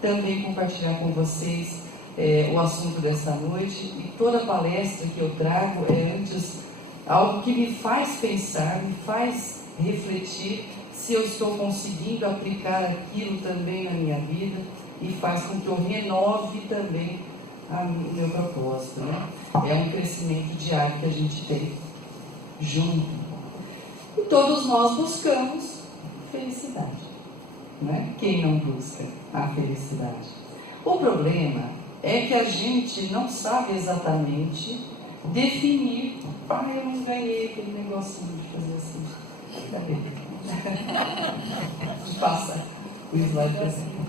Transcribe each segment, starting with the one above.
também compartilhar com vocês o assunto dessa noite, e toda palestra que eu trago é antes algo que me faz pensar, me faz refletir se eu estou conseguindo aplicar aquilo também na minha vida, e faz com que eu renove também o meu propósito, né? É um crescimento diário que a gente tem junto. E todos nós buscamos felicidade, né? Quem não busca a felicidade? O problema é que a gente não sabe exatamente definir. Eu não ganhei aquele negocinho de fazer assim. Cadê? Passa o slide para cima.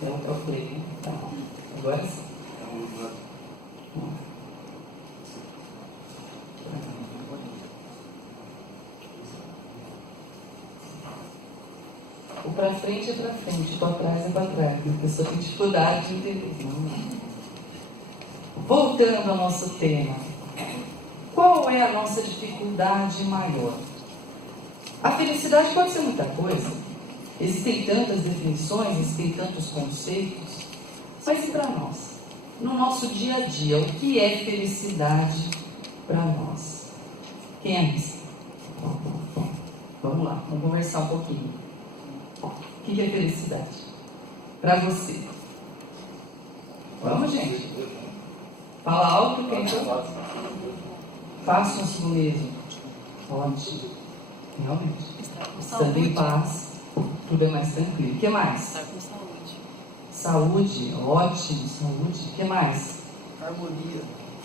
Então, eu falei, tá. Agora sim. O para frente é para frente, o para trás é para trás. A pessoa tem dificuldade de entender. Voltando ao nosso tema. Qual é a nossa dificuldade maior? A felicidade pode ser muita coisa. Existem tantas definições, existem tantos conceitos. Mas e para nós? No nosso dia a dia, o que é felicidade para nós? Quem é isso? Vamos lá, vamos conversar um pouquinho. O que é felicidade para você? Vamos, gente. Fala alto, quem está? Faça um mesmo. Ótimo. Realmente. Estando em paz, tudo é mais tranquilo. O que mais? Estar com saúde. Saúde, ótimo, saúde. O que mais? Harmonia.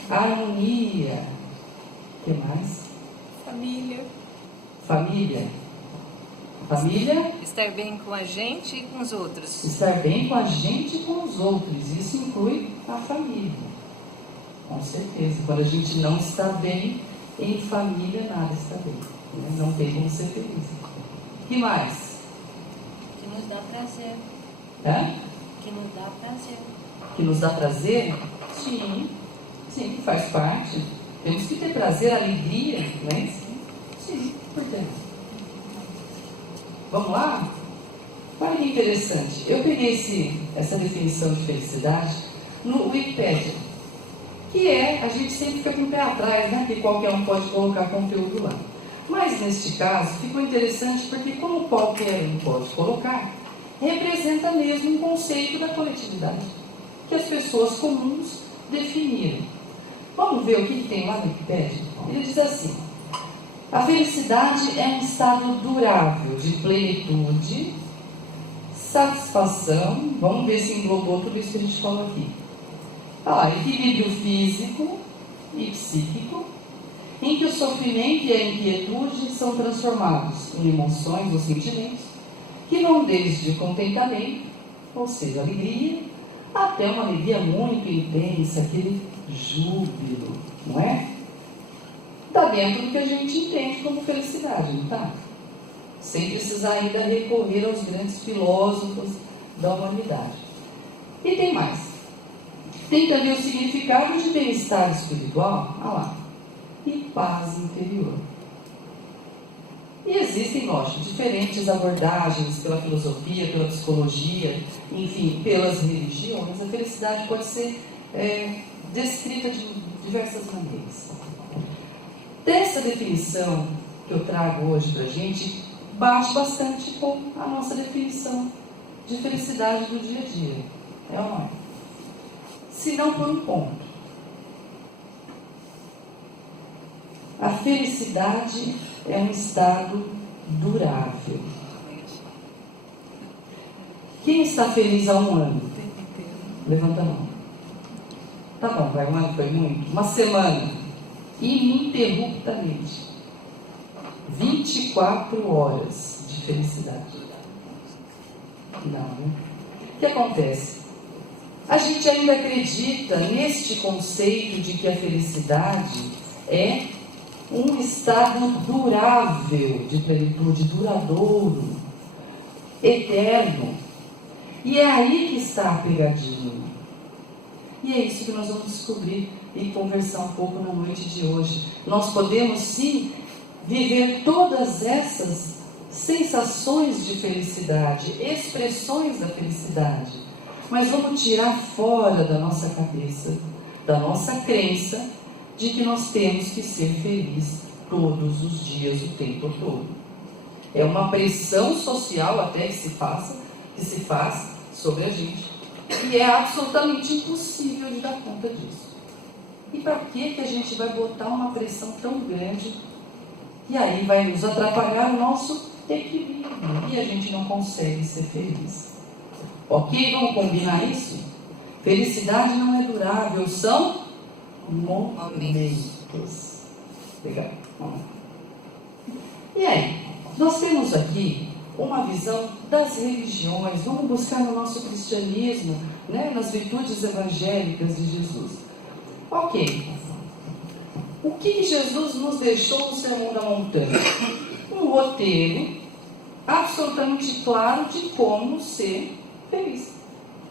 Harmonia. O que mais? Família. Família. Família? Estar bem com a gente e com os outros. Estar bem com a gente e com os outros. Isso inclui a família. Com certeza. Quando a gente não está bem, em família nada está bem. Né? Não tem como ser feliz. O que mais? Que nos dá prazer. Hã? Que nos dá prazer. Que nos dá prazer? Sim. Sim, faz parte. Temos que ter prazer, alegria, né? Sim, importante. Vamos lá? Olha que interessante. Eu peguei essa definição de felicidade no Wikipedia, que a gente sempre fica com o pé atrás, né? Que qualquer um pode colocar conteúdo lá. Mas neste caso ficou interessante porque, como qualquer um pode colocar, representa mesmo um conceito da coletividade que as pessoas comuns definiram. Vamos ver o que tem lá no Wikipedia? Ele diz assim: a felicidade é um estado durável de plenitude, satisfação. Vamos ver se englobou tudo isso que a gente falou aqui. Equilíbrio físico e psíquico, em que o sofrimento e a inquietude são transformados em emoções ou sentimentos que vão desde contentamento, ou seja, alegria, até uma alegria muito intensa, aquele júbilo, não é? Está dentro do que a gente entende como felicidade, não está? Sem precisar ainda recorrer aos grandes filósofos da humanidade. E tem mais. Tem também o significado de bem-estar espiritual, e paz interior. E existem, lógico, diferentes abordagens pela filosofia, pela psicologia, enfim, pelas religiões. A felicidade pode ser descrita de diversas maneiras. Dessa definição que eu trago hoje para a gente, bate bastante com a nossa definição de felicidade do dia a dia. É ou não é? Se não por um ponto. A felicidade é um estado durável. Quem está feliz há um ano? Levanta a mão. Tá bom, vai, um ano foi muito. Uma semana. Ininterruptamente. 24 horas de felicidade. Não, né? O que acontece? A gente ainda acredita neste conceito de que a felicidade é um estado durável de plenitude, duradouro, eterno. E é aí que está a pegadinha. E é isso que nós vamos descobrir e conversar um pouco na noite de hoje. Nós podemos sim viver todas essas sensações de felicidade, expressões da felicidade, mas vamos tirar fora da nossa cabeça, da nossa crença, de que nós temos que ser felizes todos os dias, o tempo todo. É uma pressão social até que se faz sobre a gente, e é absolutamente impossível de dar conta disso. E para que a gente vai botar uma pressão tão grande, e aí vai nos atrapalhar o nosso equilíbrio, e a gente não consegue ser feliz? Ok? Vamos combinar isso? Felicidade não é durável, são momentos. Legal? E aí, nós temos aqui uma visão das religiões. Vamos buscar no nosso cristianismo, né, nas virtudes evangélicas de Jesus. Ok. O que Jesus nos deixou no Sermão da Montanha? Um roteiro absolutamente claro de como ser feliz.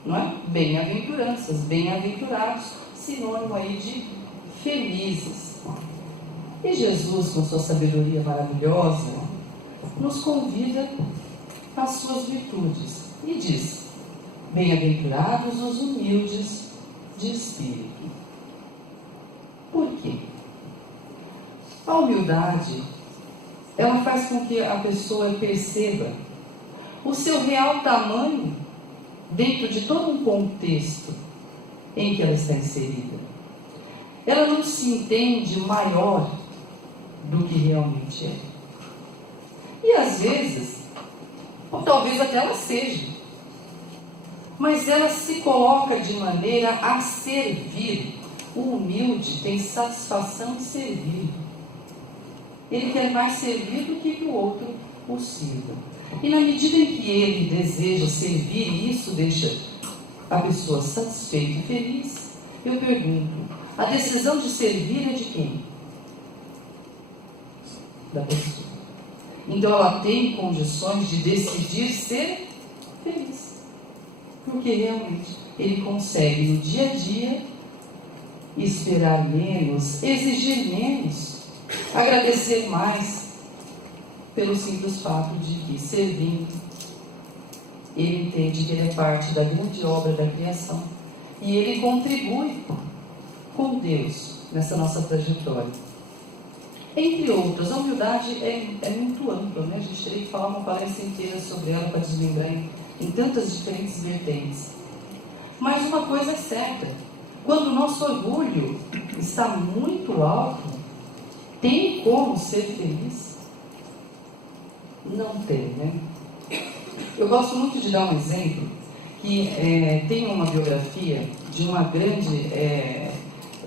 Não é? Bem-aventuranças, bem-aventurados, sinônimo aí de felizes. E Jesus, com sua sabedoria maravilhosa, nos convida às suas virtudes e diz: bem-aventurados os humildes de espírito. Por quê? A humildade, ela faz com que a pessoa perceba o seu real tamanho dentro de todo um contexto em que ela está inserida. Ela não se entende maior do que realmente é. E às vezes, ou talvez até ela seja, mas ela se coloca de maneira a servir. O humilde tem satisfação de servir. Ele quer mais servir do que o outro o sirva. E na medida em que ele deseja servir, e isso deixa a pessoa satisfeita e feliz, eu pergunto, a decisão de servir é de quem? Da pessoa. Então ela tem condições de decidir ser feliz. Porque realmente ele consegue no dia a dia esperar menos, exigir menos, agradecer mais, pelo simples fato de que, servindo, ele entende que ele é parte da grande obra da criação e ele contribui com Deus nessa nossa trajetória. Entre outras, a humildade é muito ampla, né? A gente teria que falar uma palestra inteira sobre ela para desmembrar em tantas diferentes vertentes. Mas uma coisa é certa: quando o nosso orgulho está muito alto, tem como ser feliz? Não tem, né? Eu gosto muito de dar um exemplo que tem uma biografia de uma grande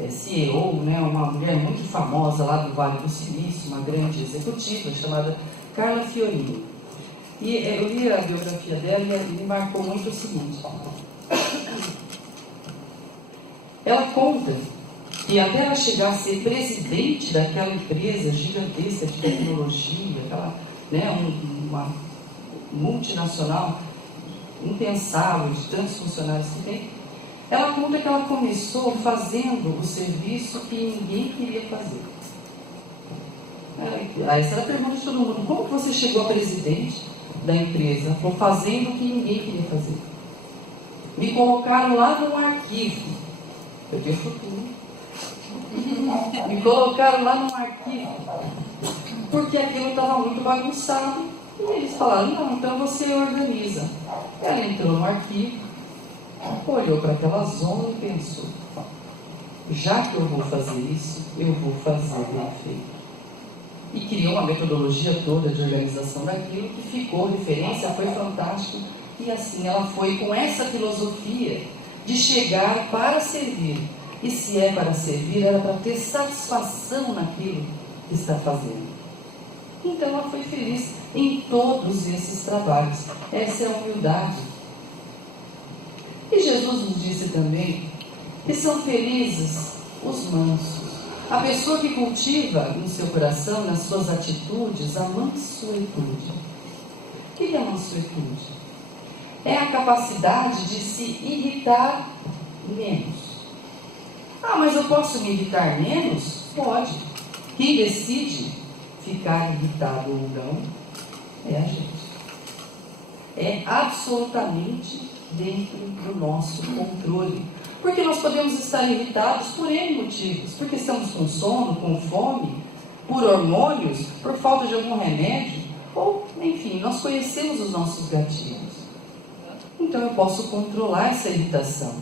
CEO, né, uma mulher muito famosa lá do Vale do Silício, uma grande executiva chamada Carla Fiorina. E eu li a biografia dela e me marcou muito o seguinte: ela conta que até ela chegar a ser presidente daquela empresa gigantesca de tecnologia, aquela, né, uma multinacional impensável, de tantos funcionários que tem, ela conta que ela começou fazendo o serviço que ninguém queria fazer. Essa era a pergunta de todo mundo: como que você chegou a presidente da empresa? Ela falou: fazendo o que ninguém queria fazer. Me colocaram lá num arquivo. Eu tenho futuro. Me colocaram lá num arquivo porque aquilo estava muito bagunçado. E eles falaram: não, então você organiza. Ela entrou no arquivo, olhou para aquela zona e pensou: já que eu vou fazer isso, eu vou fazer bem feito. E criou uma metodologia toda de organização daquilo que ficou referência, foi fantástico. E assim ela foi com essa filosofia de chegar para servir. E se é para servir, era para ter satisfação naquilo que está fazendo. Então ela foi feliz em todos esses trabalhos. Essa é a humildade. E Jesus nos disse também que são felizes os mansos. A pessoa que cultiva no seu coração, nas suas atitudes, a mansuetude. O que é a mansuetude? É a capacidade de se irritar menos. Ah, mas eu posso me irritar menos? Pode. Quem decide ficar irritado ou não é a gente. É absolutamente dentro do nosso controle. Porque nós podemos estar irritados por N motivos. Porque estamos com sono, com fome, por hormônios, por falta de algum remédio. Ou, enfim, nós conhecemos os nossos gatilhos. Então eu posso controlar essa irritação.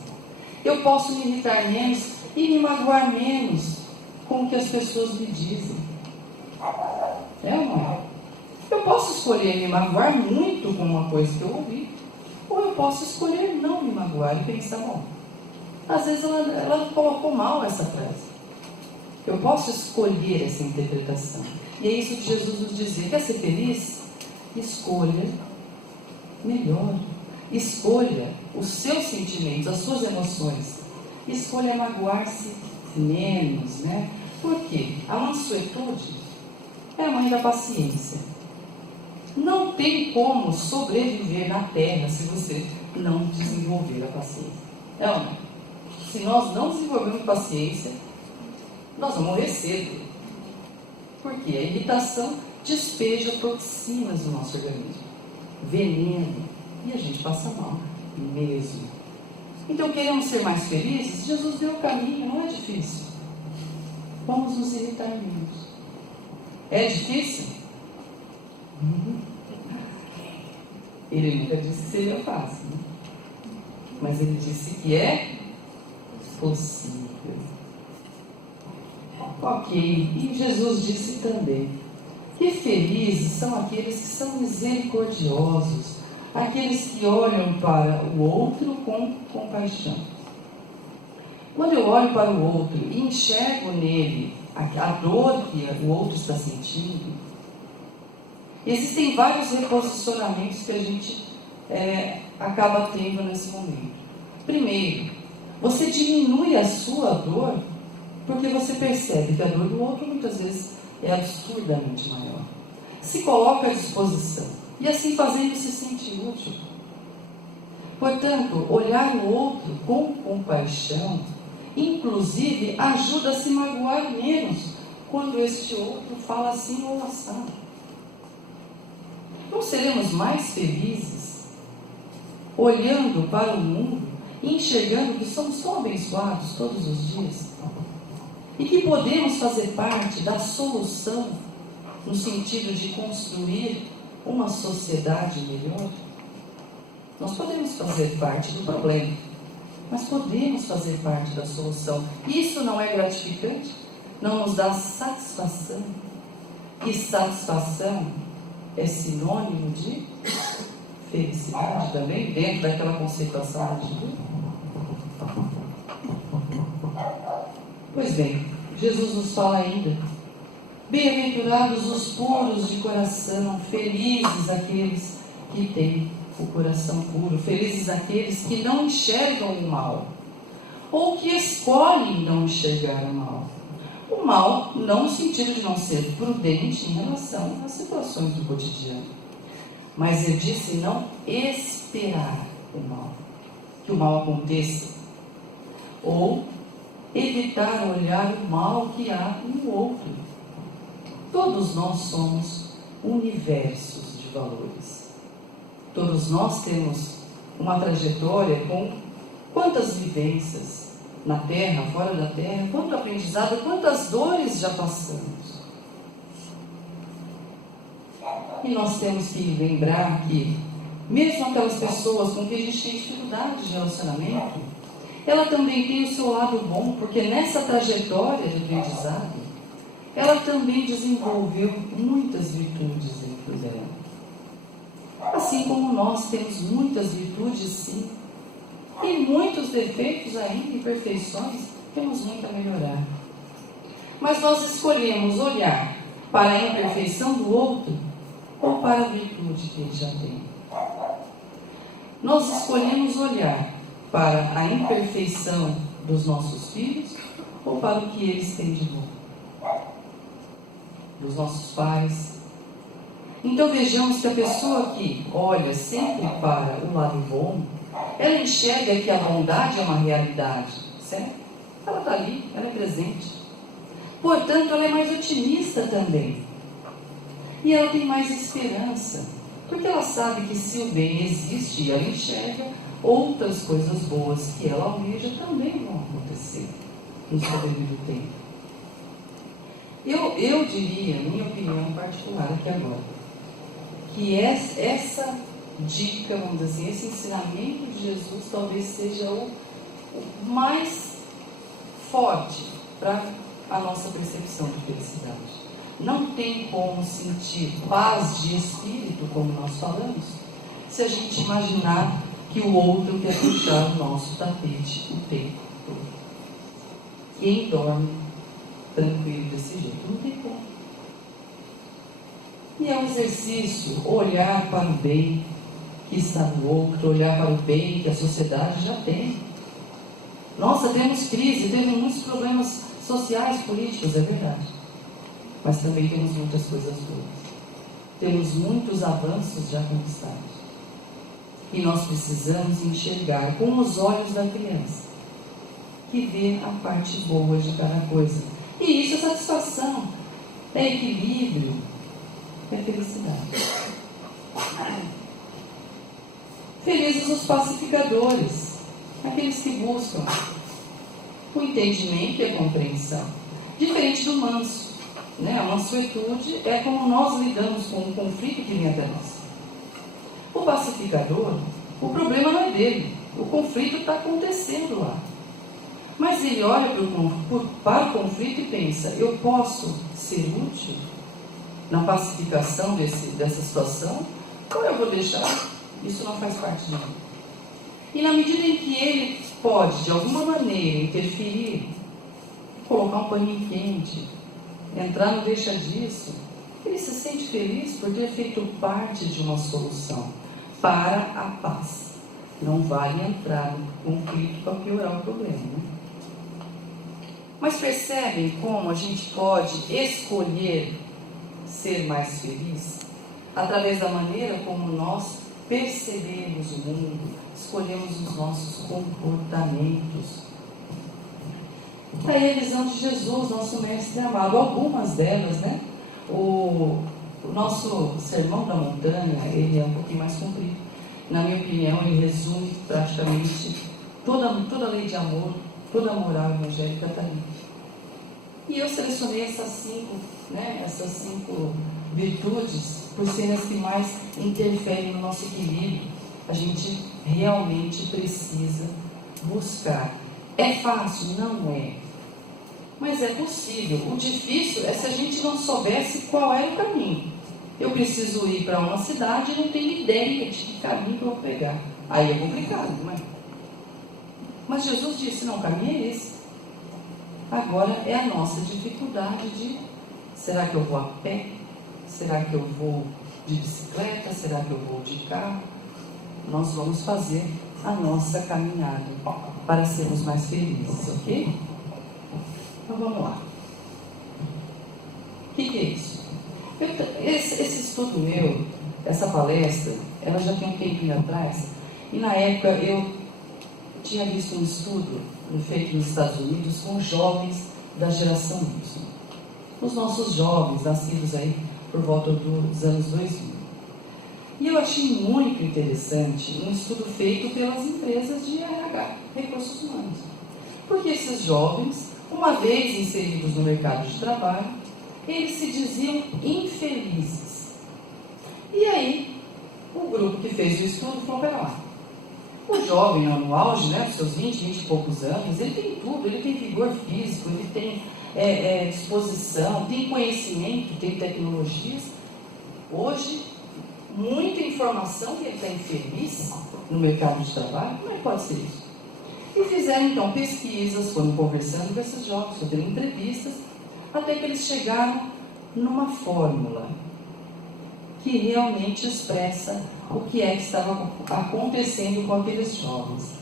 Eu posso me irritar menos e me magoar menos com o que as pessoas me dizem. É ou não é? Eu posso escolher me magoar muito com uma coisa que eu ouvi. Ou eu posso escolher não me magoar e pensar, bom, às vezes ela colocou mal essa frase. Eu posso escolher essa interpretação. E é isso que Jesus nos dizia. Quer ser feliz? Escolha melhor. Escolha os seus sentimentos, as suas emoções. Escolha magoar-se menos, né? Por quê? A mansuetude é a mãe da paciência. Não tem como sobreviver na Terra se você não desenvolver a paciência. É ou não? Se nós não desenvolvermos paciência, nós vamos morrer cedo. Porque a irritação despeja toxinas no nosso organismo, veneno, e a gente passa mal mesmo. Então, queremos ser mais felizes? Jesus deu o caminho, não é difícil. Vamos nos irritar menos. É difícil? Ele nunca disse que seria fácil, né? Mas ele disse que é possível. Ok, e Jesus disse também que felizes são aqueles que são misericordiosos, aqueles que olham para o outro com compaixão. Quando eu olho para o outro e enxergo nele a dor que o outro está sentindo, existem vários reposicionamentos que a gente acaba tendo nesse momento. Primeiro, você diminui a sua dor porque você percebe que a dor do outro muitas vezes é absurdamente maior. Se coloca à disposição e assim fazendo se sentir útil. Portanto, olhar o outro com compaixão, inclusive, ajuda a se magoar menos quando este outro fala assim ou assado. Não seremos mais felizes olhando para o mundo e enxergando que somos tão abençoados todos os dias e que podemos fazer parte da solução no sentido de construir uma sociedade melhor? Nós podemos fazer parte do problema, mas podemos fazer parte da solução. Isso não é gratificante? Não nos dá satisfação? E satisfação é sinônimo de felicidade também, dentro daquela conceituação de Jesus? Pois bem, Jesus nos fala ainda: bem-aventurados os puros de coração, felizes aqueles que têm o coração puro, felizes aqueles que não enxergam o mal, ou que escolhem não enxergar o mal. O mal não no sentido de não ser prudente em relação às situações do cotidiano, mas ele disse não esperar o mal, que o mal aconteça, ou evitar olhar o mal que há no outro. Todos nós somos universos de valores. Todos nós temos uma trajetória com quantas vivências na Terra, fora da Terra, quanto aprendizado, quantas dores já passamos. E nós temos que lembrar que, mesmo aquelas pessoas com quem a gente tem dificuldade de relacionamento, ela também tem o seu lado bom, porque nessa trajetória de aprendizado, ela também desenvolveu muitas virtudes dentro dela. Assim como nós temos muitas virtudes, sim, e muitos defeitos ainda, imperfeições, temos muito a melhorar. Mas nós escolhemos olhar para a imperfeição do outro ou para a virtude que ele já tem. Nós escolhemos olhar para a imperfeição dos nossos filhos ou para o que eles têm de bom? Dos nossos pais. Então vejamos que a pessoa que olha sempre para o lado bom, ela enxerga que a bondade é uma realidade, certo? Ela está ali, ela é presente. Portanto, ela é mais otimista também. E ela tem mais esperança. Porque ela sabe que se o bem existe e ela enxerga, outras coisas boas que ela almeja também vão acontecer no seu devido tempo. Eu diria, minha opinião particular aqui agora, que essa dica, vamos dizer assim, esse ensinamento de Jesus talvez seja o mais forte para a nossa percepção de felicidade. Não tem como sentir paz de espírito, como nós falamos, se a gente imaginar que o outro quer puxar o nosso tapete o tempo todo. Quem dorme tranquilo desse jeito? Não tem como. E é um exercício olhar para o bem que está no outro, olhar para o bem que a sociedade já tem. Nossa, temos crise, temos muitos problemas sociais, políticos, é verdade. Mas também temos muitas coisas boas. Temos muitos avanços já conquistados. E nós precisamos enxergar com os olhos da criança, que vê a parte boa de cada coisa. E isso é satisfação, é equilíbrio, é felicidade. Felizes os pacificadores, aqueles que buscam o entendimento e a compreensão. Diferente do manso. A mansuetude é como nós lidamos com o conflito que vem até nós. O pacificador, o problema não é dele, o conflito está acontecendo lá. Mas ele olha para o conflito e pensa, eu posso ser útil na pacificação dessa situação? Ou eu vou deixar? Isso não faz parte de mim. E na medida em que ele pode, de alguma maneira, interferir, colocar um paninho quente, entrar no deixa disso, ele se sente feliz por ter feito parte de uma solução para a paz. Não vale entrar no conflito para piorar o problema, né? Mas percebem como a gente pode escolher ser mais feliz? Através da maneira como nós percebemos o mundo, escolhemos os nossos comportamentos. Está aí a visão de Jesus, nosso mestre amado. Algumas delas, o nosso sermão da montanha, ele é um pouquinho mais comprido. Na minha opinião, ele resume praticamente toda a lei de amor, toda a moral evangélica está ali. E eu selecionei essas cinco virtudes por serem as que mais interferem no nosso equilíbrio. A gente realmente precisa buscar. É fácil? Não é. Mas é possível. O difícil é se a gente não soubesse qual é o caminho. Eu preciso ir para uma cidade e não tenho ideia de que caminho que eu vou pegar. Aí é complicado, não é? Mas Jesus disse, não, o caminho é esse. Agora é a nossa dificuldade de, será que eu vou a pé? Será que eu vou de bicicleta? Será que eu vou de carro? Nós vamos fazer a nossa caminhada para sermos mais felizes, ok? Então vamos lá. O que é isso? Esse estudo meu, essa palestra, ela já tem um tempinho atrás, e na época eu tinha visto um estudo feito nos Estados Unidos com jovens da geração Y. Os nossos jovens, nascidos aí por volta dos anos 2000. E eu achei muito interessante um estudo feito pelas empresas de RH, recursos humanos. Porque esses jovens, uma vez inseridos no mercado de trabalho, eles se diziam infelizes. E aí, o grupo que fez o estudo falou, pera lá, o jovem no auge, dos seus 20 e poucos anos, ele tem tudo, ele tem vigor físico, ele tem disposição, tem conhecimento, tem tecnologias. Hoje, muita informação que ele está infeliz no mercado de trabalho, como é que pode ser isso? E fizeram então pesquisas, foram conversando com esses jovens, fizeram entrevistas, até que eles chegaram numa fórmula que realmente expressa o que é que estava acontecendo com aqueles jovens.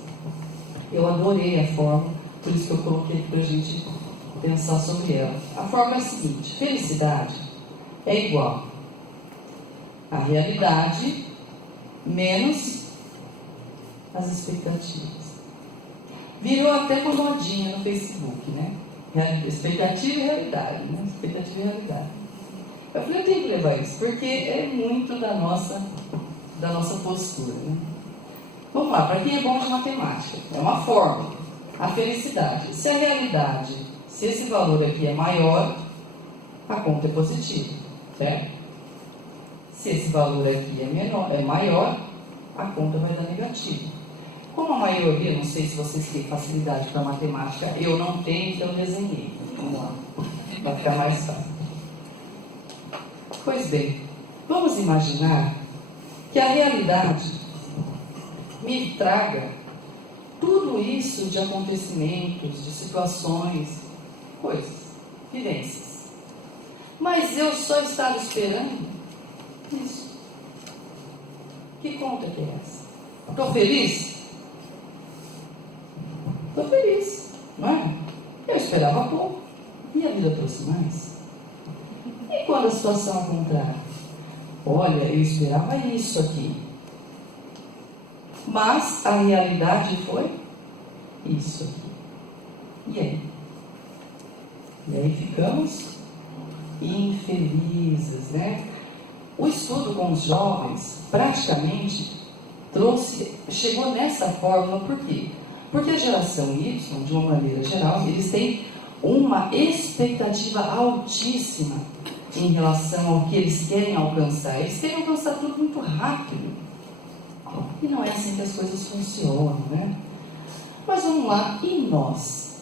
Eu adorei a fórmula, por isso que eu coloquei aqui para a gente pensar sobre ela. A fórmula é a seguinte: felicidade é igual a realidade menos as expectativas. Virou até uma modinha no Facebook, né? Expectativa e realidade, né? Expectativa e realidade. Eu falei, eu tenho que levar isso, porque é muito da nossa postura, né? Vamos lá, para quem é bom de matemática, é uma fórmula. A felicidade. Se a realidade, se esse valor aqui é maior, a conta é positiva, certo? Se esse valor aqui é maior, a conta vai dar negativa. Como a maioria, não sei se vocês têm facilidade para matemática, eu não tenho, então eu desenhei. Vamos lá, para ficar mais fácil. Pois bem, vamos imaginar que a realidade me traga tudo isso de acontecimentos, de situações, coisas, vivências. Mas eu só estava esperando isso. Que conta que é essa? Estou feliz? Estou feliz, não é? Eu esperava pouco e a vida trouxe mais. E quando a situação é contrária? Olha, eu esperava isso aqui, mas a realidade foi isso aqui. E aí? E aí ficamos infelizes, né? O estudo com os jovens praticamente chegou nessa fórmula. Por quê? Porque a geração Y, de uma maneira geral, eles têm uma expectativa altíssima em relação ao que eles querem alcançar. Eles querem alcançar tudo muito rápido. E não é assim que as coisas funcionam, né? Mas vamos lá, e nós?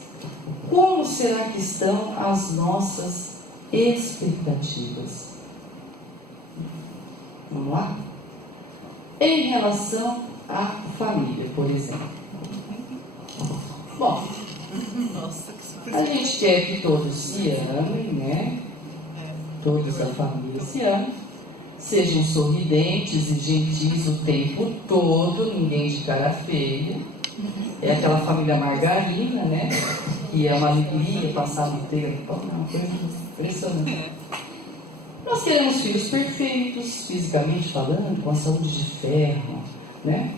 Como será que estão as nossas expectativas? Vamos lá? Em relação à família, por exemplo. Bom, a gente quer que todos se amem, né? Todos da família se amem, sejam sorridentes e gentis o tempo todo, ninguém de cara feia. É aquela família margarina, né? Que é uma alegria passar no tempo. Uma coisa impressionante. Nós queremos filhos perfeitos, fisicamente falando, com a saúde de ferro, né?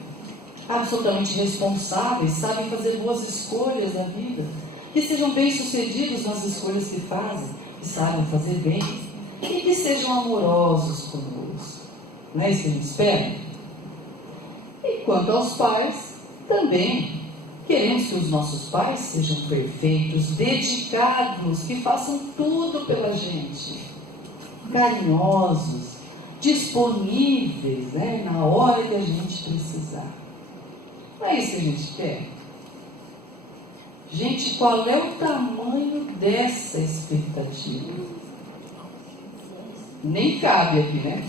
Absolutamente responsáveis, sabem fazer boas escolhas na vida, que sejam bem-sucedidos nas escolhas que fazem, que sabem fazer bem e que sejam amorosos conosco. Não é isso que a gente espera? E quanto aos pais, também queremos que os nossos pais sejam perfeitos, dedicados, que façam tudo pela gente, carinhosos, disponíveis, né, na hora que a gente precisar. Não é isso que a gente quer? Gente, qual é o tamanho dessa expectativa? Nem cabe aqui, né?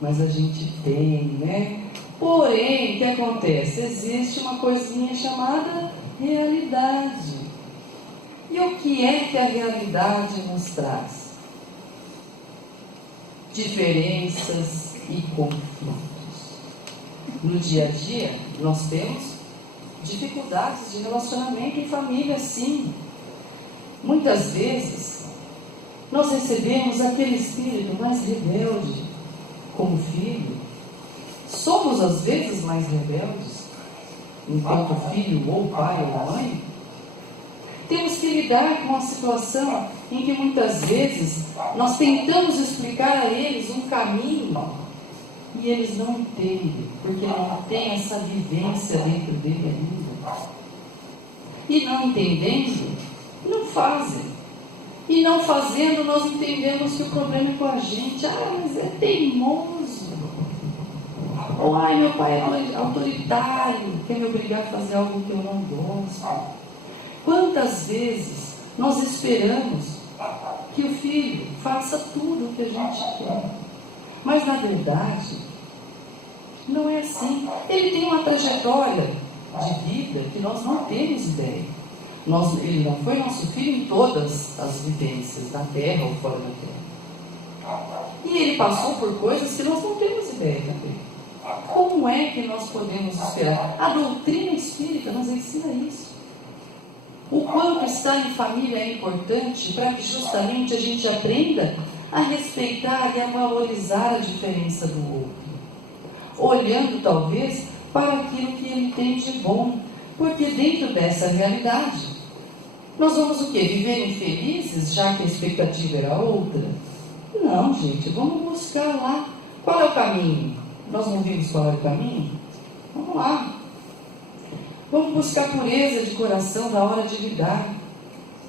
Mas a gente tem, né? Porém, o que acontece? Existe uma coisinha chamada realidade. E o que é que a realidade nos traz? Diferenças e conflitos. No dia a dia, nós temos dificuldades de relacionamento em família, sim. Muitas vezes, nós recebemos aquele espírito mais rebelde como filho. Somos, às vezes, mais rebeldes, enquanto filho, ou pai, ou mãe. Temos que lidar com a situação em que, muitas vezes, nós tentamos explicar a eles um caminho e eles não entendem, porque não tem essa vivência dentro dele ainda. E não entendendo, não fazem. E não fazendo, nós entendemos que o problema é com a gente. Ah, mas é teimoso. Ou, ai, meu pai é autoritário, quer me obrigar a fazer algo que eu não gosto. Quantas vezes nós esperamos que o filho faça tudo o que a gente quer? Mas, na verdade, não é assim. Ele tem uma trajetória de vida que nós não temos ideia. Ele não foi nosso filho em todas as vivências, da terra ou fora da terra. E ele passou por coisas que nós não temos ideia também. Como é que nós podemos esperar? A doutrina espírita nos ensina isso. O quanto estar em família é importante para que justamente a gente aprenda a respeitar e a valorizar a diferença do outro. Olhando talvez para aquilo que ele tem de bom, Porque dentro dessa realidade, nós vamos o quê? Viver infelizes, já que a expectativa era outra? Não, gente, vamos buscar lá. Qual é o caminho? Nós não vimos qual é o caminho? Vamos lá. Vamos buscar pureza de coração na hora de lidar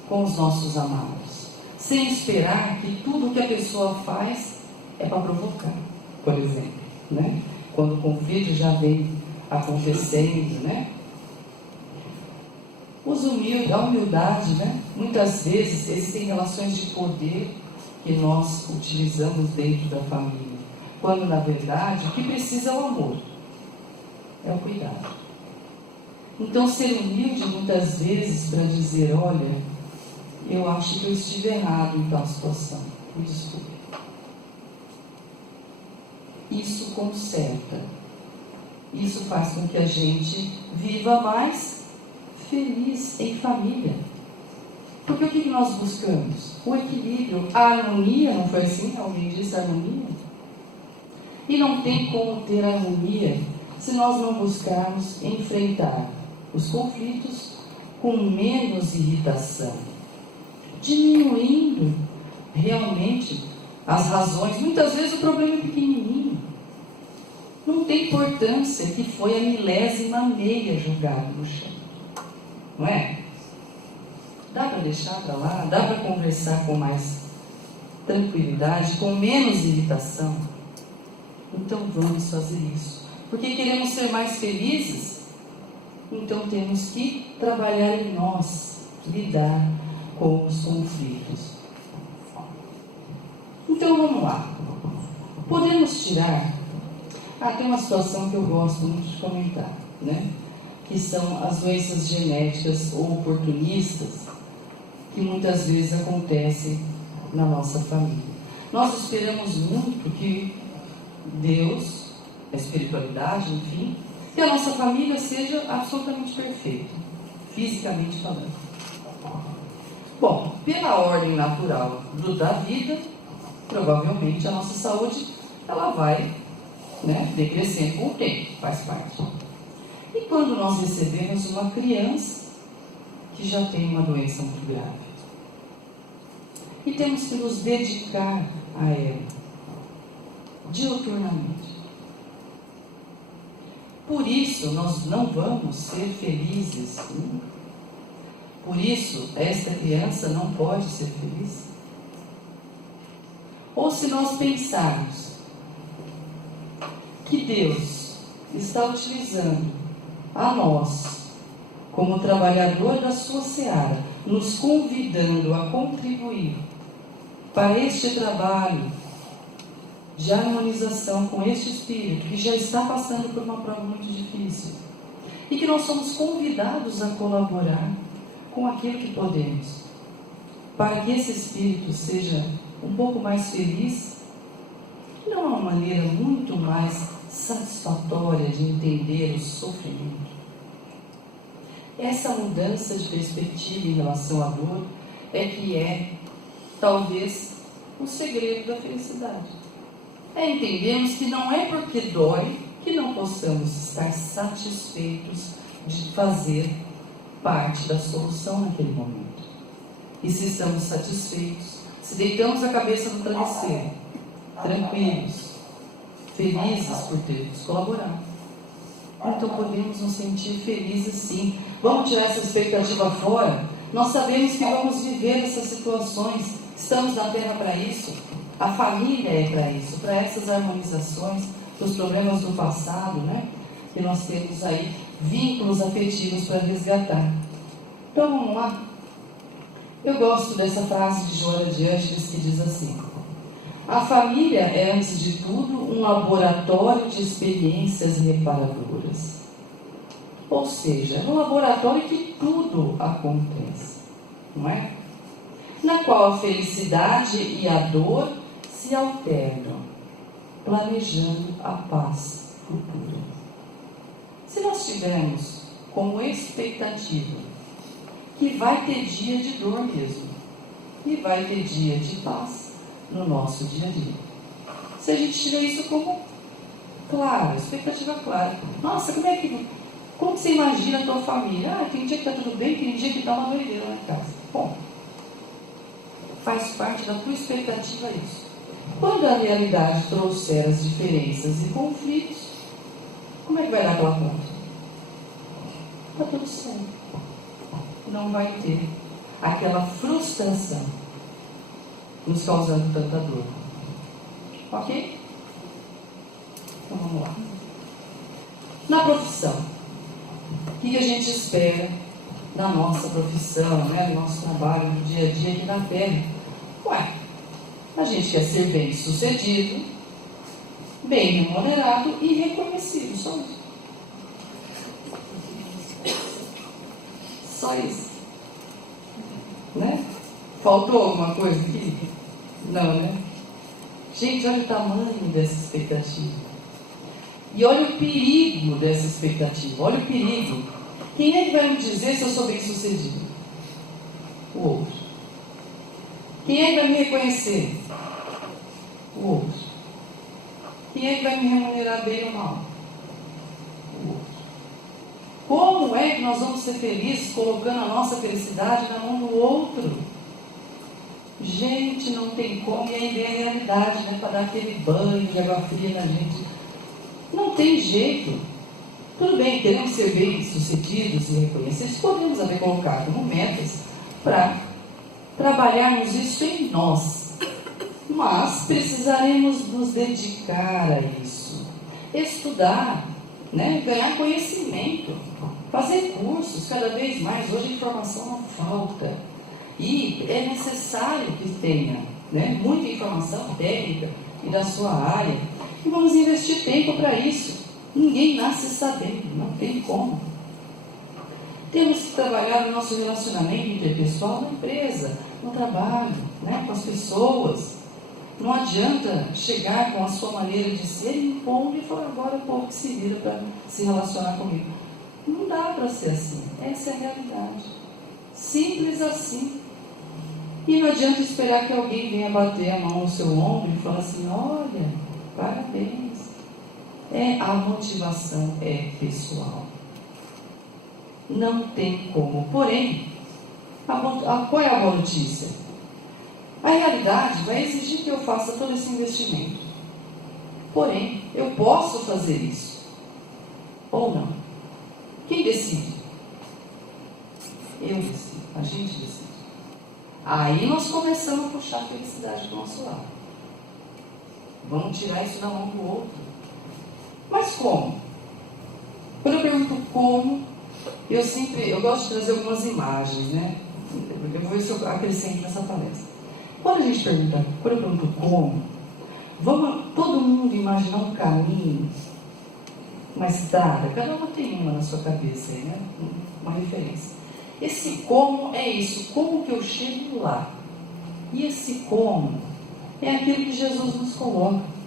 com os nossos amados, sem esperar que tudo que a pessoa faz é para provocar, por exemplo, né? Quando o conflito já vem acontecendo, né? A humildade, né? Muitas vezes existem relações de poder que nós utilizamos dentro da família, quando na verdade o que precisa é o amor, é o cuidado. Então ser humilde muitas vezes para dizer, olha, eu acho que eu estive errado em tal situação, me desculpe. Isso conserta, isso faz com que a gente viva mais feliz em família. Porque o que nós buscamos? O equilíbrio, a harmonia, não foi assim? Alguém disse harmonia? E não tem como ter harmonia se nós não buscarmos enfrentar os conflitos com menos irritação, diminuindo realmente as razões. Muitas vezes o problema é pequenininho, não tem importância que foi a milésima meia jogada no chão, não é? Dá para deixar para lá, dá para conversar com mais tranquilidade, com menos irritação. Então vamos fazer isso, porque queremos ser mais felizes. Então temos que trabalhar em nós, lidar com os conflitos. Então vamos lá. Podemos tirar. Tem uma situação que eu gosto muito de comentar, né? Que são as doenças genéticas ou oportunistas, que muitas vezes acontecem na nossa família. Nós esperamos muito que Deus, a espiritualidade, enfim, que a nossa família seja absolutamente perfeita, fisicamente falando. Bom, pela ordem natural da vida, provavelmente a nossa saúde ela vai, né, decrescendo com o tempo, faz parte. E quando nós recebemos uma criança que já tem uma doença muito grave, e temos que nos dedicar a ela diuturnamente. Por isso nós não vamos ser felizes nunca. Por isso esta criança não pode ser feliz. Ou se nós pensarmos que Deus está utilizando a nós como trabalhador da sua seara, nos convidando a contribuir para este trabalho de harmonização com este espírito que já está passando por uma prova muito difícil, e que nós somos convidados a colaborar com aquilo que podemos, para que esse espírito seja um pouco mais feliz, de uma maneira muito mais satisfatória de entender o sofrimento. Essa mudança de perspectiva em relação à dor é que é, talvez, o segredo da felicidade. Entendermos que não é porque dói que não possamos estar satisfeitos de fazer parte da solução naquele momento. E se estamos satisfeitos, se deitamos a cabeça no travesseiro, tranquilos, felizes por termos colaborado, então podemos nos sentir felizes sim. Vamos tirar essa expectativa fora. Nós sabemos que vamos viver essas situações, estamos na Terra para isso. A família é para isso, para essas harmonizações dos problemas do passado, né? Que nós temos aí vínculos afetivos para resgatar. Então vamos lá. Eu gosto dessa frase de Joana de Ângeles que diz assim: a família é, antes de tudo, um laboratório de experiências reparadoras. Ou seja, é um laboratório que tudo acontece, não é? Na qual a felicidade e a dor se alternam, planejando a paz futura. Se nós tivermos como expectativa que vai ter dia de dor mesmo, e vai ter dia de paz no nosso dia a dia. Se a gente tiver isso como claro, expectativa clara. Nossa, como é que Como você imagina a tua família? Ah, tem dia que está tudo bem, tem dia que está uma doideira lá em casa. Bom, faz parte da tua expectativa isso. Quando a realidade trouxer as diferenças e conflitos, como é que vai dar aquela conta? Está tudo certo. Não vai ter aquela frustração nos causando tanta dor. Ok? Então vamos lá. Na profissão, o que a gente espera da nossa profissão, né, do nosso trabalho, do dia a dia aqui na Terra? Ué, a gente quer ser bem sucedido, bem remunerado e reconhecido, só isso. Só isso. Né? Faltou alguma coisa aqui? Não, né? Gente, olha o tamanho dessa expectativa. E olha o perigo dessa expectativa. Olha o perigo. Quem é que vai me dizer se eu sou bem sucedido? O outro. Quem é que vai me reconhecer? O outro. Quem é que vai me remunerar bem ou mal? O outro. Como é que nós vamos ser felizes colocando a nossa felicidade na mão do outro? Gente, não tem como, e aí vem a realidade, né? Para dar aquele banho de água fria na gente. Não tem jeito. Tudo bem, queremos ser bem sucedidos e reconhecidos, podemos até colocar como metas para trabalharmos isso em nós. Mas precisaremos nos dedicar a isso. Estudar, né? Ganhar conhecimento, fazer cursos cada vez mais. Hoje a informação não falta. E é necessário que tenha, né, muita informação técnica e da sua área. E vamos investir tempo para isso. Ninguém nasce sabendo, não tem como. Temos que trabalhar no nosso relacionamento interpessoal na empresa, no trabalho, né, com as pessoas. Não adianta chegar com a sua maneira de ser impondo e falar agora o povo que se vira para se relacionar comigo. Não dá para ser assim. Essa é a realidade. Simples assim. E não adianta esperar que alguém venha bater a mão no seu ombro e falar assim, olha, parabéns. A motivação é pessoal. Não tem como. Porém, qual é a boa notícia? A realidade vai exigir que eu faça todo esse investimento. Porém, eu posso fazer isso. Ou não? Quem decide? Eu decido. A gente decide. Aí nós começamos a puxar a felicidade do nosso lado. Vamos tirar isso da mão do outro. Mas como? Quando eu pergunto como, eu gosto de trazer algumas imagens, né? Eu vou ver se eu acrescento nessa palestra. Quando eu pergunto como, vamos todo mundo imaginar um caminho, uma estrada, cada uma tem uma na sua cabeça aí, né? Uma referência. Esse como é isso, como que eu chego lá? E esse como é aquilo que Jesus nos coloca.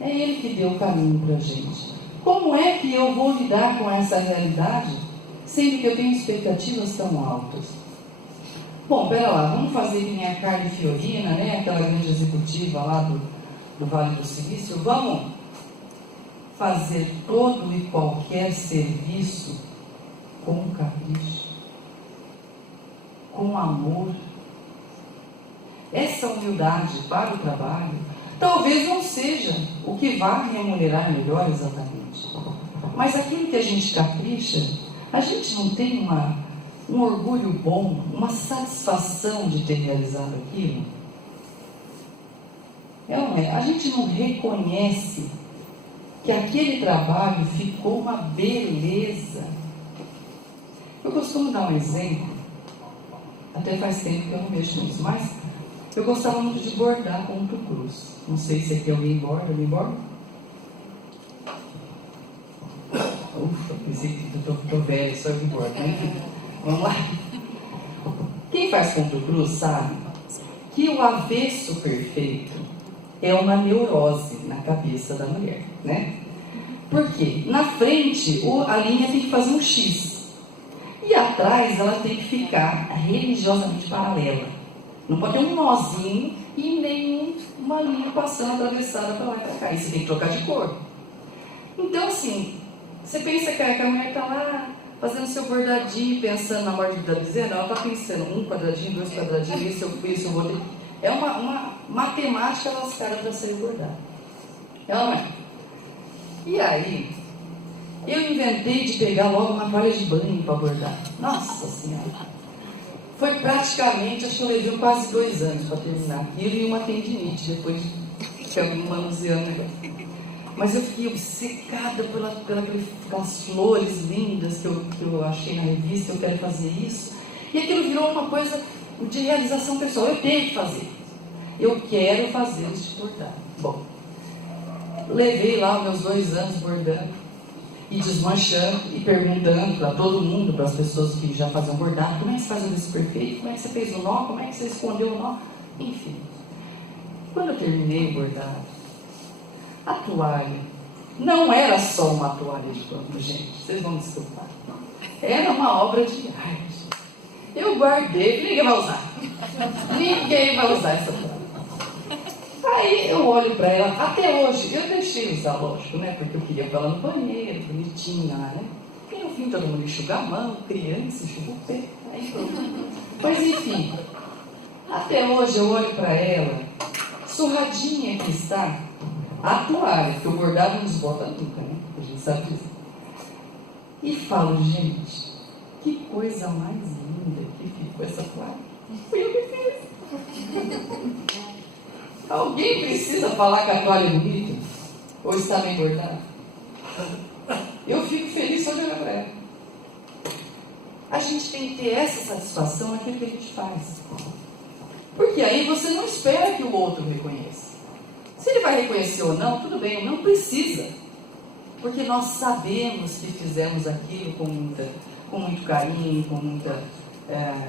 É Ele que deu o caminho para a gente. Como é que eu vou lidar com essa realidade, sendo que eu tenho expectativas tão altas? Bom, pera lá, vamos fazer que nem a Carla Fiorina, né? Aquela grande executiva lá do Vale do Silício. Vamos fazer todo e qualquer serviço com capricho, com amor. Essa humildade para o trabalho talvez não seja o que vai remunerar melhor exatamente, mas aquilo que a gente capricha, a gente não tem um orgulho bom, uma satisfação de ter realizado aquilo? A gente não reconhece que aquele trabalho ficou uma beleza. Eu costumo dar um exemplo, até faz tempo que eu não mexo nisso, mas eu gostava muito de bordar ponto cruz. Não sei se aqui alguém borda, alguém borda? Ufa, pensei que estou velho, só eu que bordo, né? Enfim, vamos lá. Quem faz ponto cruz sabe que o avesso perfeito é uma neurose na cabeça da mulher, né? Por quê? Na frente, a linha tem que fazer um X. E atrás, ela tem que ficar religiosamente paralela. Não pode ter um nozinho e nem uma linha passando atravessada para lá e para cá. E você tem que trocar de cor. Então, assim, Você pensa que a mulher está lá fazendo seu bordadinho, pensando na morte da bezerra, ela está pensando 1 quadradinho, 2 quadradinhos, isso eu vou ter. É uma matemática lascada para ser bordada. É uma é. E aí, eu inventei de pegar logo uma toalha de banho para bordar. Nossa Senhora! Foi praticamente, acho que eu levei quase 2 anos para terminar aquilo e uma tendinite depois de ficar manuseando o negócio. Mas eu fiquei obcecada pelas flores lindas que eu achei na revista, eu quero fazer isso. E aquilo virou uma coisa de realização pessoal. Eu tenho que fazer. Eu quero fazer este bordado. Bom, levei lá os meus 2 anos bordando e desmanchando e perguntando para todo mundo, para as pessoas que já faziam bordado, como é que você faz um desse perfeito? Como é que você fez o nó? Como é que você escondeu o nó? Enfim. Quando eu terminei o bordado, a toalha não era só uma toalha de pano, gente, vocês vão desculpar. Era uma obra de arte. Eu guardei, ninguém vai usar. Ninguém vai usar essa toalha. Aí eu olho para ela, até hoje, eu deixei usar, lógico, né? Porque eu queria pôr ela no banheiro, bonitinha lá, né? E no fim todo mundo enxuga a mão, criança, enxuga o pé. Aí pronto. Mas enfim, até hoje eu olho para ela, surradinha que está, a toalha, que o bordado não desbota nunca, né? A gente sabe disso. E falo, gente, que coisa mais linda que ficou essa toalha. Fui eu que fiz. Alguém precisa falar que a toalha é bonita? Ou está bem bordada? Eu fico feliz só de olhar para ela. A gente tem que ter essa satisfação naquilo que a gente faz. Porque aí você não espera que o outro reconheça. Se ele vai reconhecer ou não, tudo bem, não precisa. Porque nós sabemos que fizemos aquilo com muito carinho, com muita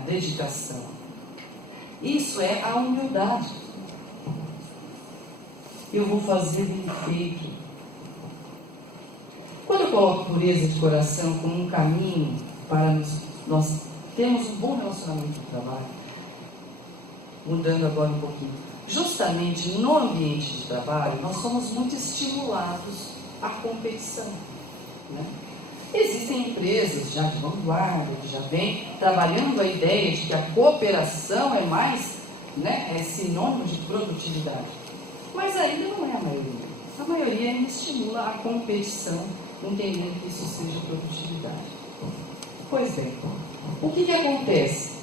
dedicação. Isso é a humildade. Eu vou fazer bem feito. Quando eu coloco pureza de coração como um caminho para nós termos um bom relacionamento de trabalho, mudando agora um pouquinho, justamente no ambiente de trabalho, nós somos muito estimulados à competição, né? Existem empresas já de vanguarda, que já vêm trabalhando a ideia de que a cooperação é mais, né, é sinônimo de produtividade. Mas ainda não é a maioria. A maioria ainda estimula a competição, entendendo que isso seja produtividade. Pois bem, o que acontece?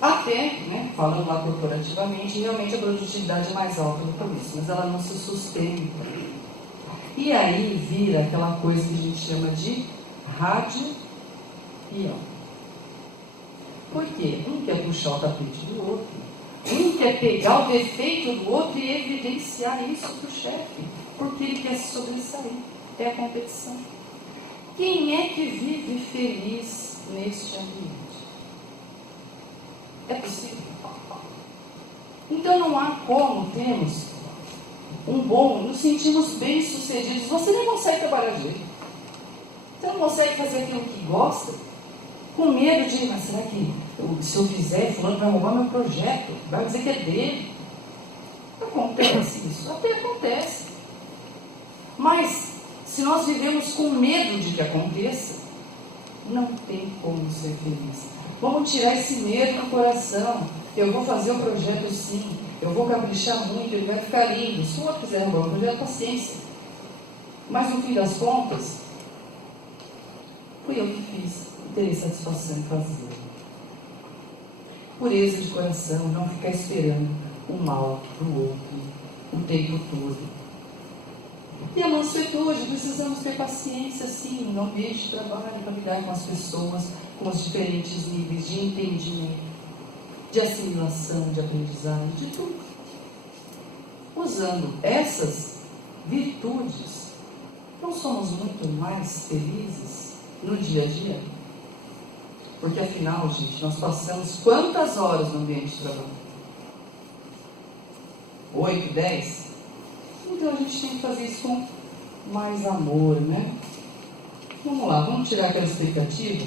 Até, né, falando lá corporativamente, realmente a produtividade é mais alta do que isso, mas ela não se sustenta. E aí vira aquela coisa que a gente chama de rádio e ó. Por quê? Um quer puxar o tapete do outro. Um quer pegar o defeito do outro e evidenciar isso para o chefe, porque ele quer se sobressair. É a competição. Quem é que vive feliz neste ambiente? É possível? Então não há como termos nos sentimos bem-sucedidos. Você nem consegue trabalhar direito. Você não consegue fazer aquilo que gosta, com medo de, mas será que se eu fizer, fulano vai roubar meu projeto, vai dizer que é dele? Acontece isso, até acontece. Mas, se nós vivemos com medo de que aconteça, não tem como ser feliz. Vamos tirar esse medo do coração. Eu vou fazer o projeto sim, eu vou caprichar muito, ele vai ficar lindo. Se o outro quiser roubar o projeto, paciência. Mas, no fim das contas, fui eu que fiz e terei satisfação em fazer. Pureza de coração, não ficar esperando o mal do outro o tempo todo. E a mansuetude, precisamos ter paciência sim no ambiente de trabalho para lidar com as pessoas, com os diferentes níveis de entendimento, de assimilação, de aprendizagem, de tudo. Usando essas virtudes, não somos muito mais felizes no dia a dia? Porque afinal, gente, nós passamos quantas horas no ambiente de trabalho? 8, 10? Então a gente tem que fazer isso com mais amor, né? Vamos lá, vamos tirar aquela expectativa.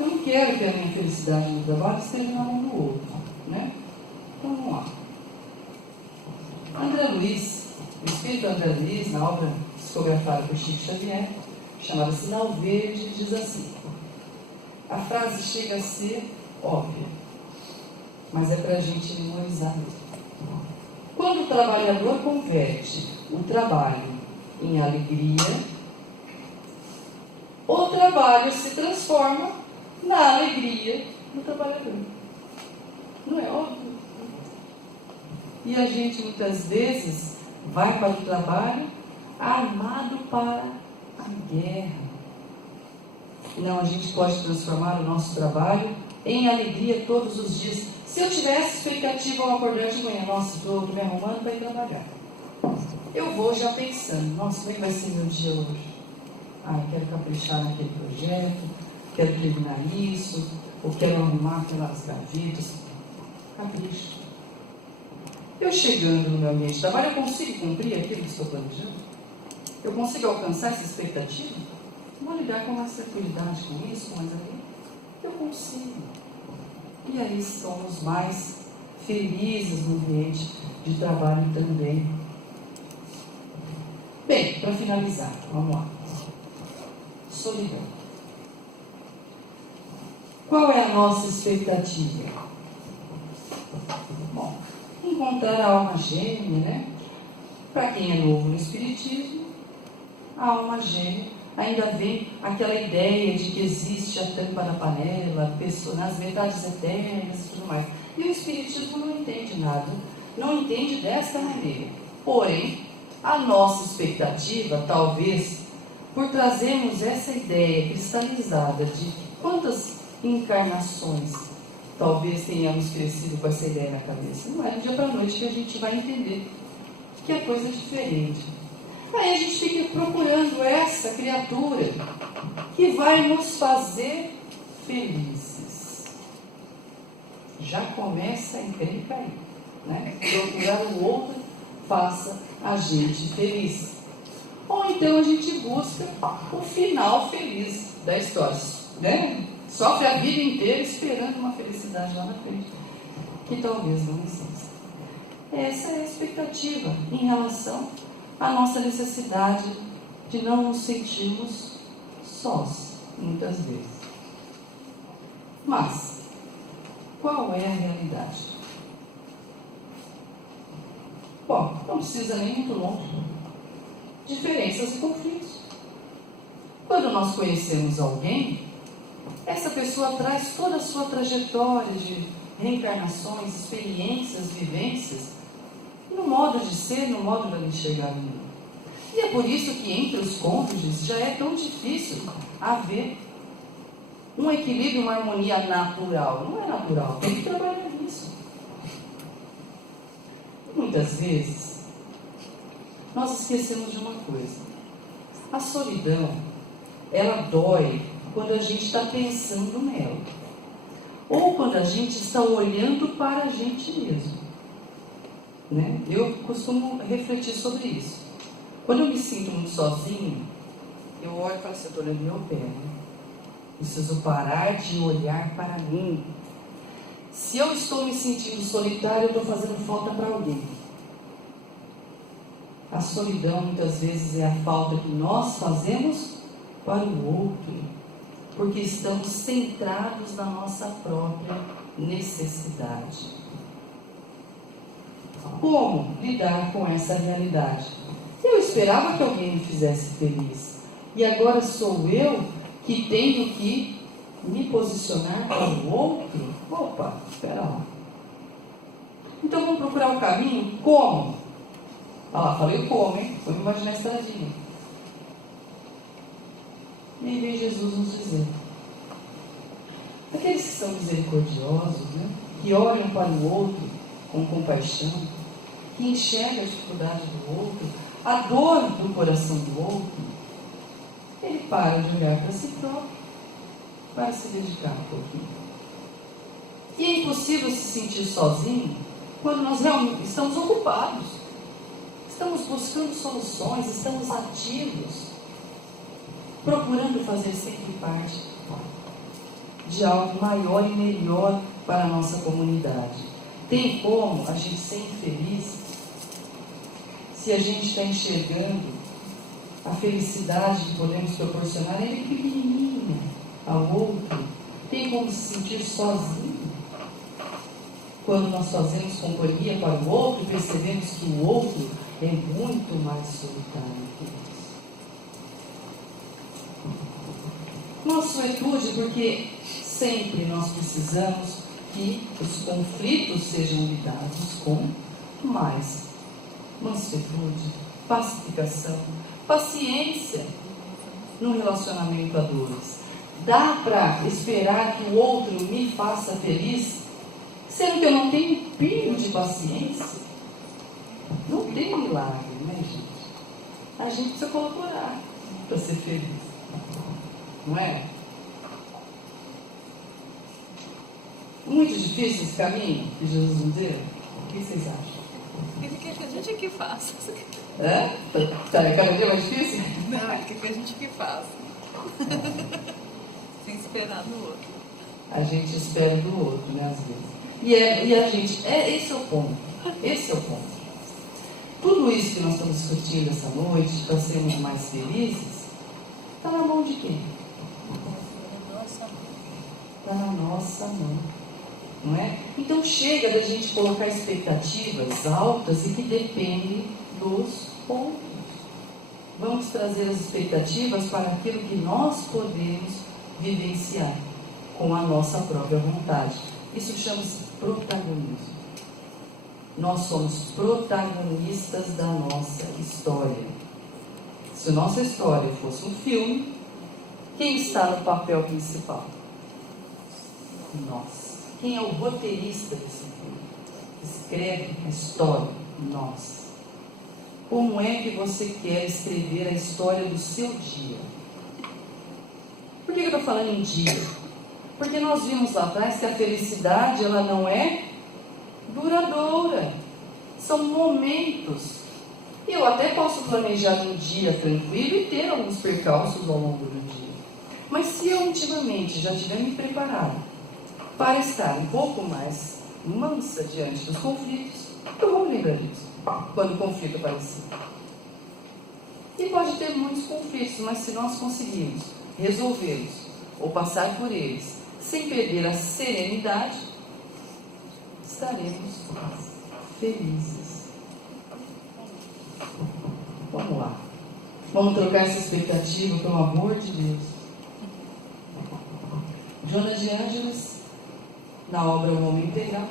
Eu não quero que a minha felicidade no trabalho esteja na mão do outro, né? Então vamos lá. André Luiz, o espírito André Luiz, na obra psicografada por Chico Xavier, chamada Sinal Verde, diz assim. A frase chega a ser óbvia, mas é para a gente memorizar mesmo. Quando o trabalhador converte o trabalho em alegria, o trabalho se transforma na alegria do trabalhador. Não é óbvio? E a gente muitas vezes vai para o trabalho armado para a guerra. Não, a gente pode transformar o nosso trabalho em alegria todos os dias. Se eu tivesse expectativa ao acordar de manhã, nossa, estou me arrumando para ir trabalhar. Eu vou já pensando, nossa, como é que vai ser meu dia hoje? Ah, eu quero caprichar naquele projeto, quero terminar isso, ou quero arrumar aquelas gavetas. Capricho. Eu chegando no meu ambiente de trabalho, eu consigo cumprir aquilo que estou planejando? Eu consigo alcançar essa expectativa? Vou lidar com mais tranquilidade com isso, com mais alegria? Eu consigo. E aí somos mais felizes no ambiente de trabalho também. Bem, para finalizar, vamos lá. Solidão. Qual é a nossa expectativa? Bom, encontrar a alma gêmea, né? Para quem é novo no Espiritismo, a alma gêmea ainda vem aquela ideia de que existe a tampa da panela, nas metades eternas e tudo mais. E o Espiritismo não entende nada, não entende desta maneira. Porém, a nossa expectativa, talvez, por trazermos essa ideia cristalizada de quantas encarnações talvez tenhamos crescido com essa ideia na cabeça. Não é do dia para a noite que a gente vai entender que a coisa é diferente. Aí a gente fica procurando essa criatura que vai nos fazer felizes. Já começa a encrenca aí, né? Procurar o outro faça a gente feliz. Ou então a gente busca o final feliz da história, né? Sofre a vida inteira esperando uma felicidade lá na frente, que talvez não exista. Essa é a expectativa em relação à nossa necessidade de não nos sentirmos sós, muitas vezes. Mas, qual é a realidade? Bom, não precisa nem muito longe. Diferenças e conflitos. Quando nós conhecemos alguém, essa pessoa traz toda a sua trajetória de reencarnações, experiências, vivências, no modo de ser, no modo de enxergar o mundo. E é por isso que entre os cônjuges já é tão difícil haver um equilíbrio, uma harmonia natural. Não é natural, tem que trabalhar nisso. Muitas vezes, nós esquecemos de uma coisa. A solidão, ela dói quando a gente está pensando nela. Ou quando a gente está olhando para a gente mesmo. Né? Eu costumo refletir sobre isso. Quando eu me sinto muito sozinho, eu olho e falo assim, eu estou olhando meu pé. Né? Preciso parar de olhar para mim. Se eu estou me sentindo solitário, eu estou fazendo falta para alguém. A solidão muitas vezes é a falta que nós fazemos para o outro, porque estamos centrados na nossa própria necessidade. Como lidar com essa realidade? Eu esperava que alguém me fizesse feliz, e agora sou eu que tenho que me posicionar para o outro? Opa, espera lá. Então vamos procurar o caminho como? Olha lá, falei o como, hein? Vamos imaginar a estradinha. E aí vem Jesus nos dizer. Aqueles que são misericordiosos, né? Que olham para o outro com compaixão, que enxergam a dificuldade do outro, a dor do coração do outro, ele para de olhar para si próprio, para se dedicar um pouquinho. E é impossível se sentir sozinho quando nós realmente estamos ocupados, estamos buscando soluções, estamos ativos, procurando fazer sempre parte de algo maior e melhor para a nossa comunidade. Tem como a gente ser infeliz se a gente está enxergando a felicidade que podemos proporcionar é pequenininha ao outro. Tem como se sentir sozinho. Quando nós fazemos companhia para o outro, percebemos que o outro é muito mais solitário que nós. Uma solitude porque sempre nós precisamos que os conflitos sejam lidados com mais mansuetude, pacificação, paciência no relacionamento a dois. Dá para esperar que o outro me faça feliz, sendo que eu não tenho um pingo de paciência? Não tem milagre, né, gente? A gente precisa colaborar para ser feliz, não é? Muito difícil esse caminho que Jesus nos deu? O que vocês acham? Ele quer que a gente que faça. É? Tá cada dia mais difícil? Não, ele quer que a gente que faça. Sem esperar do outro. A gente espera do outro, né, às vezes. E a gente, esse é o ponto. Esse é o ponto. Tudo isso que nós estamos discutindo essa noite, para sermos mais felizes, está na mão de quem? Está na nossa mão. Não é? Então chega da gente colocar expectativas altas e que dependem dos outros. Vamos trazer as expectativas para aquilo que nós podemos vivenciar com a nossa própria vontade. Isso chama-se protagonismo. Nós somos protagonistas da nossa história. Se a nossa história fosse um filme, quem está no papel principal? Nós. Quem é o roteirista desse filme? Escreve a história? Nós. Como é que você quer escrever a história do seu dia? Por que eu estou falando em dia? Porque nós vimos lá atrás que a felicidade ela não é duradoura. São momentos. E eu até posso planejar um dia tranquilo e ter alguns percalços ao longo do dia. Mas se eu ultimamente já tiver me preparado para estar um pouco mais mansa diante dos conflitos, eu vou me lembrar disso quando o conflito aparecer. E pode ter muitos conflitos, mas se nós conseguirmos resolvê-los ou passar por eles sem perder a serenidade, estaremos felizes. Vamos lá. Vamos trocar essa expectativa pelo amor de Deus. Jonas de Ângeles, na obra O Homem Integral,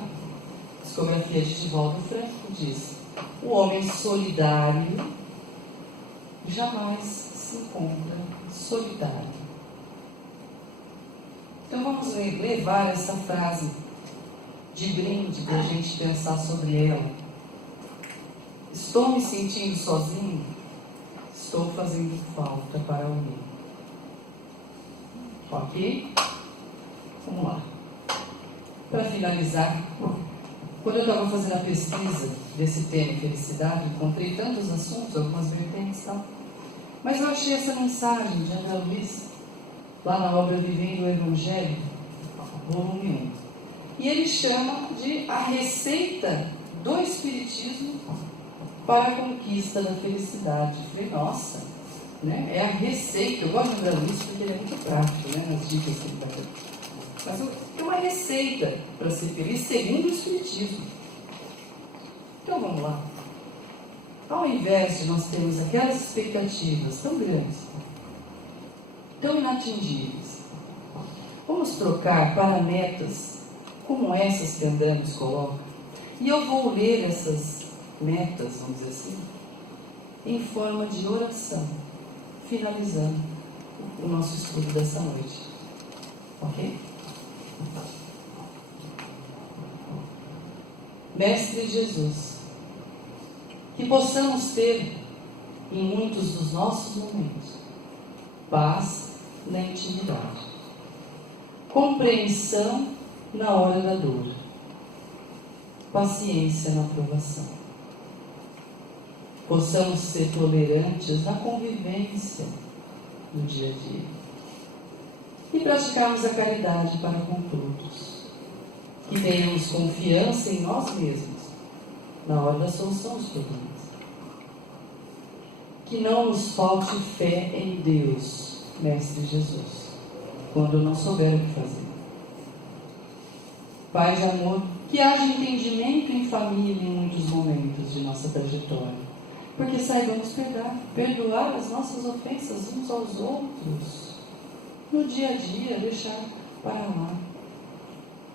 psicografia de Divaldo Franco, diz: o homem solidário jamais se encontra solitário. Então vamos levar essa frase de brinde para a gente pensar sobre ela. Estou me sentindo sozinho? Estou fazendo falta para alguém. Ok? Vamos lá. Para finalizar, quando eu estava fazendo a pesquisa desse tema felicidade, encontrei tantos assuntos, algumas vertentes e tal. Mas eu achei essa mensagem de André Luiz, lá na obra Vivendo o Evangelho, volume 1. E ele chama de a receita do Espiritismo para a conquista da felicidade. Eu falei, nossa, né? É a receita. Eu gosto de André Luiz porque ele é muito prático, né? Nas dicas que ele dá. Mas é uma receita para ser feliz segundo o Espiritismo. Então vamos lá. Ao invés de nós termos aquelas expectativas tão grandes, tão inatingíveis, vamos trocar para metas como essas que André nos coloca. E eu vou ler essas metas, vamos dizer assim, em forma de oração, finalizando o nosso estudo dessa noite. Ok? Mestre Jesus, que possamos ter em muitos dos nossos momentos paz na intimidade, compreensão na hora da dor, paciência na provação. Possamos ser tolerantes na convivência do dia a dia e praticarmos a caridade para com todos. Que tenhamos confiança em nós mesmos na hora da solução dos problemas. que não nos falte fé em Deus, Mestre Jesus, quando não souber o que fazer. Pai de amor, que haja entendimento em família em muitos momentos de nossa trajetória, porque saibamos perdoar as nossas ofensas uns aos outros, no dia a dia, deixar para lá.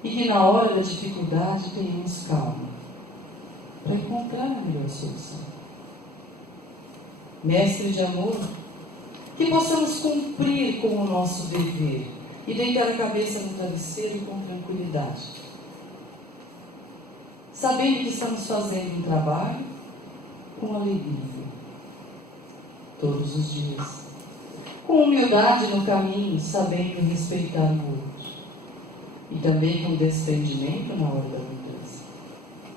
E que na hora da dificuldade tenhamos calma, para encontrar a melhor solução. Mestre de amor, que possamos cumprir com o nosso dever e deitar a cabeça no travesseiro com tranquilidade, sabendo que estamos fazendo um trabalho com alegria, todos os dias, com humildade no caminho, sabendo respeitar o outro, e também com desprendimento na hora da luta.